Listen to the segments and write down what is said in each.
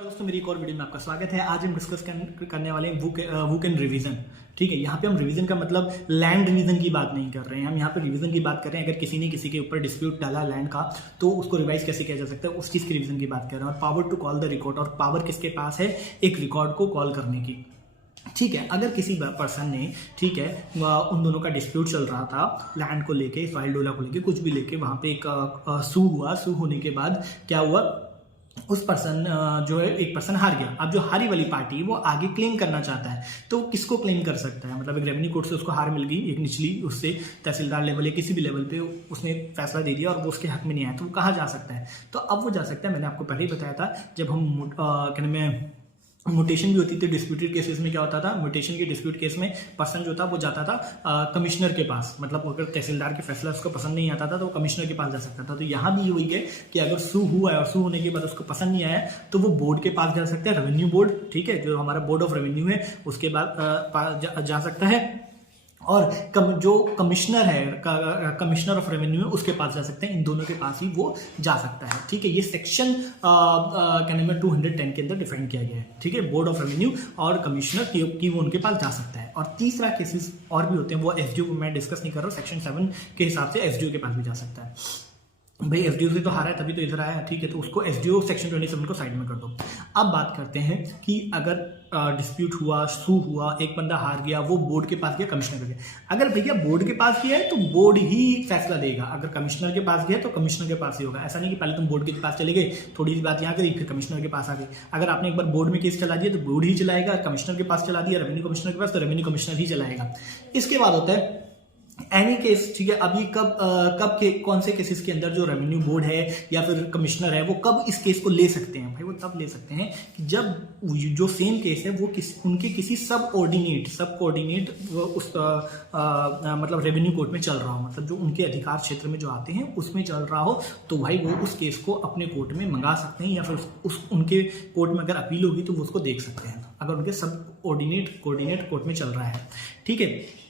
दोस्तों मेरी एक और वीडियो में आपका स्वागत है। आज हम डिस्कस करने वाले हैं वू कैन रिवीजन। ठीक है, यहाँ पे हम रिवीजन का मतलब लैंड रिवीजन की बात नहीं कर रहे हैं, हम यहाँ पे रिवीजन की बात कर रहे हैं। अगर किसी ने किसी के ऊपर डिस्प्यूट डाला लैंड का तो उसको रिवाइज कैसे किया जा सकता है, उस चीज़ की रिवीजन की बात कर रहे हैं। और power to call the record, और पावर किसके पास है, एक रिकॉर्ड को कॉल करने की। ठीक है, अगर किसी पर्सन ने, ठीक है, उन दोनों का डिस्प्यूट चल रहा था लैंड को लेके, फाइल डोला को लेके, कुछ भी लेके, वहां पे एक सू हुआ। सू होने के बाद क्या हुआ, उस पर्सन जो है, एक पर्सन हार गया। अब जो हारी वाली पार्टी वो आगे क्लेम करना चाहता है, तो किसको क्लेम कर सकता है? मतलब एक रेवेन्यू कोर्ट से उसको हार मिल गई, एक निचली उससे तहसीलदार लेवल या किसी भी लेवल पे उसने फैसला दे दिया और वो उसके हक में नहीं आया, तो वो कहाँ जा सकता है? तो अब वो जा सकता है, मैंने आपको पहले ही बताया था, जब हम कहने में म्यूटेशन भी होती थी डिस्प्यूटेड केसेस में। क्या होता था, म्यूटेशन के डिस्प्यूट केस में पर्सन जो था वो जाता था कमिश्नर के पास। मतलब अगर तहसीलदार के फैसला उसको पसंद नहीं आता था तो वो कमिश्नर के पास जा सकता था। तो यहाँ भी वही है कि अगर सू हुआ है और सू होने के बाद उसको पसंद नहीं आया तो वो बोर्ड के पास जा सकता है, रेवेन्यू बोर्ड, ठीक है, जो हमारा बोर्ड ऑफ रेवेन्यू है, उसके बाद जा सकता है। और जो कमिश्नर है, कमिश्नर ऑफ रेवेन्यू है, उसके पास जा सकते हैं। इन दोनों के पास ही वो जा सकता है। ठीक है, ये सेक्शन कहने में 210 के अंदर डिफाइन किया गया है। ठीक है, बोर्ड ऑफ रेवेन्यू और कमिश्नर की वो उनके पास जा सकता है। और तीसरा केसेस और भी होते हैं, वो एसडीओ को मैं डिस्कस नहीं कर रहा हूँ, सेक्शन 7 के हिसाब से एसडीओ के पास भी जा सकता है। भाई एसडीओ से तो हारा है तभी तो इधर आया है, ठीक है, तो उसको एसडीओ सेक्शन 27 को साइड में कर दो। अब बात करते हैं कि अगर डिस्प्यूट हुआ, सू हुआ, एक बंदा हार गया, वो बोर्ड के पास गया, कमिश्नर के गया। अगर भैया बोर्ड के पास गया है तो बोर्ड ही फैसला देगा, अगर कमिश्नर के पास गया तो कमिश्नर के पास ही होगा। ऐसा नहीं कि पहले तुम बोर्ड के पास चले गए, थोड़ी सी बात यहाँ करी, फिर कमिश्नर के पास आ गई। अगर आपने एक बार बोर्ड में केस चला दिया तो बोर्ड ही चलाएगा, कमिश्नर के पास चला दिया, रेवेन्यू कमिश्नर के पास, तो रेवेन्यू कमिश्नर ही चलाएगा। इसके बाद होता है एनी केस। ठीक है, अभी कब के कौन से केसेस के अंदर जो रेवेन्यू बोर्ड है या फिर कमिश्नर है वो कब इस केस को ले सकते हैं? भाई वो तब ले सकते हैं कि जब जो सेम केस है वो उनके किसी सब कोऑर्डिनेट उस मतलब रेवेन्यू कोर्ट में चल रहा हो, मतलब जो उनके अधिकार क्षेत्र में जो आते हैं उसमें चल रहा हो, तो भाई वो उस केस को अपने कोर्ट में मंगा सकते हैं, या फिर उनके कोर्ट में अगर अपील होगी तो वो उसको देख सकते हैं, अगर उनके सब कोऑर्डिनेट कोर्ट में चल रहा है। ठीक है,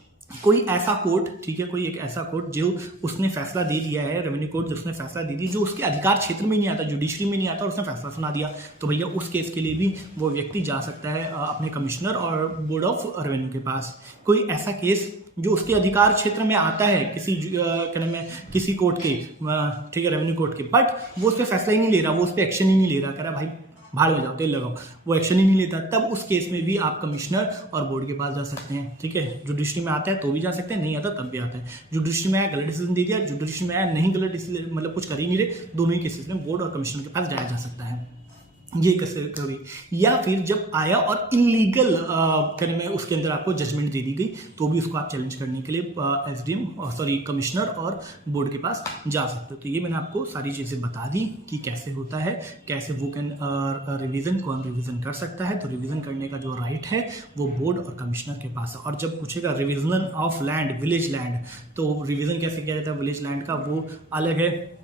कोई ऐसा कोर्ट, ठीक है, कोई एक ऐसा कोर्ट जो उसने फैसला दे दिया है, रेवेन्यू कोर्ट जिसने फैसला दे दी, जो उसके अधिकार क्षेत्र में नहीं आता, जुडिशरी में नहीं आता, और उसने फैसला सुना दिया, तो भैया उस केस के लिए भी वो व्यक्ति जा सकता है अपने कमिश्नर और बोर्ड ऑफ रेवेन्यू के पास। कोई ऐसा केस जो उसके अधिकार क्षेत्र में आता है किसी कहने में किसी कोर्ट के, ठीक है, रेवेन्यू कोर्ट के, बट वो उस पर फैसला ही नहीं ले रहा, वो उस पर एक्शन ही नहीं ले रहा, कह रहा भाई भाड़ में जाओ, तेल लगाओ, वो एक्शन ही नहीं लेता, तब उस केस में भी आप कमिश्नर और बोर्ड के पास जा सकते हैं। ठीक है, जुडिशरी में आता है तो भी जा सकते हैं, नहीं आता तब भी आता है। जुडिशरी में आया, गलत डिसीजन दे दिया, जुडिशरी में आया, नहीं गलत डिसीजन, मतलब कुछ कर ही नहीं रहे, दोनों ही केसेस में बोर्ड और कमिश्नर के पास जाया जा सकता है। ये कैसे कभी, या फिर जब आया और इलीगल कहने में उसके अंदर आपको जजमेंट दे दी गई, तो भी उसको आप चैलेंज करने के लिए एसडीएम कमिश्नर और बोर्ड के पास जा सकते हो। तो ये मैंने आपको सारी चीज़ें बता दी कि कैसे होता है, कैसे वो कैन रिवीजन, कौन रिवीजन कर सकता है। तो रिवीजन करने का जो राइट है वो बोर्ड और कमिश्नर के पास है। और जब पूछेगा revision of land, village land, तो रिवीजन कैसे किया जाता है विलेज लैंड का, वो अलग है।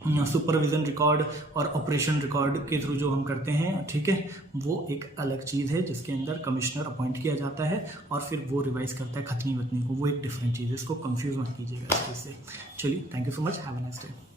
सुपरविजन रिकॉर्ड और ऑपरेशन रिकॉर्ड के थ्रू जो हम करते हैं, ठीक है, वो एक अलग चीज़ है जिसके अंदर कमिश्नर अपॉइंट किया जाता है और फिर वो रिवाइज करता है खतनी वतनी को, वो एक डिफरेंट चीज़ है, इसको कंफ्यूज मत कीजिएगा इस चीज़ से। चलिए, thank you so much, have a nice day.